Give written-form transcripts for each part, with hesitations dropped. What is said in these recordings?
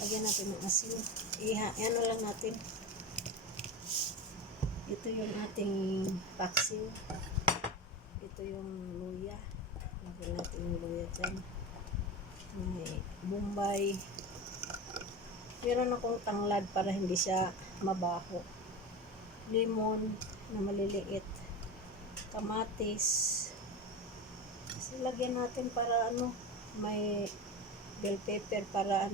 Lagyan natin ng asin. Ano lang natin. Ito yung ating paksiw. Ito yung luya. Lagyan natin yung luya dyan. May bombay. Meron akong tanglad para hindi siya mabaho. Lemon na maliliit. Kamatis. Kasi lagyan natin para may bell pepper para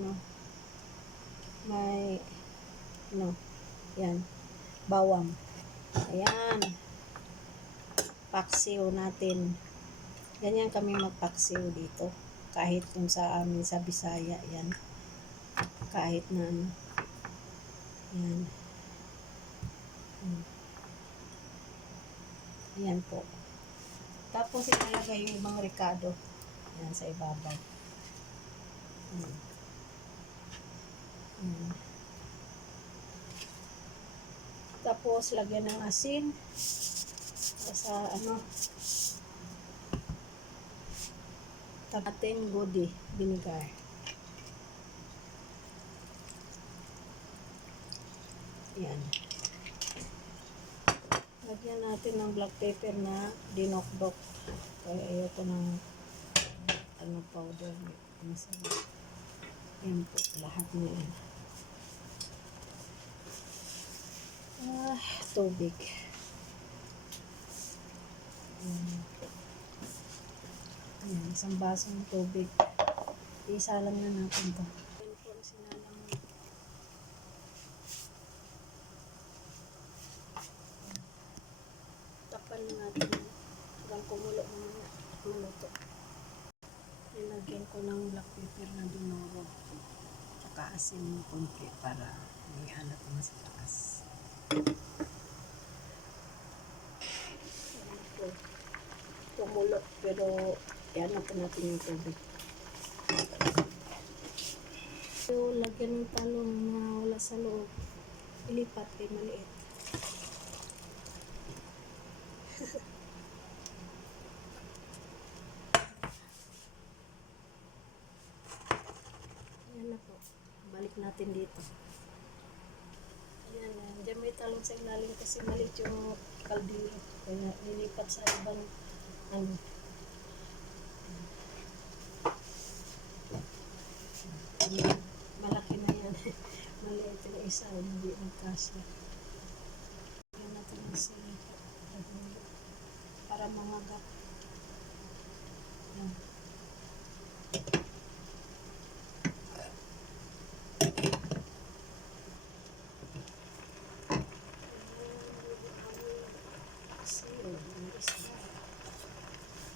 may yan, bawang. Ayan. Paksiw natin. Ganyan kami magpaksiw dito. Kahit kung sa amin sa Bisaya, yan. Kahit na yan. Ayan po. Tapos ilalagay yung ibang ricado. Yan sa ibabaw. Tapos lagyan ng asin. Sa natin gudi, vinegar. Yan. Lagyan natin ng black pepper na dinokdok. Kaya ayoko ng powder. Masarap. Yan po, lahat na yan. Tubig. Ayan, isang basong tubig. Isalang na natin ito. Ayan po ang sinalang na. Tapan na natin hanggang kumulo muna. Maluto. Nilagyan ko ng black pepper na dinoro. Tsaka asin ng konti para may alat na sa taas. Kumulo, pero yan natin yung tubig. So, lagyan ng talong na wala sa loob. Ilipat kay maliit. Yan na po. Balik natin dito. Ayan, dyan may talong sa ilalim kasi maliit yung kaldero. Kaya nilipat sa ibang malaki na yan. Maliit yung isa, hindi magkasya. Ayan natin yung sili para mamagat. Ayan.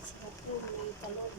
Sarap po, may talong.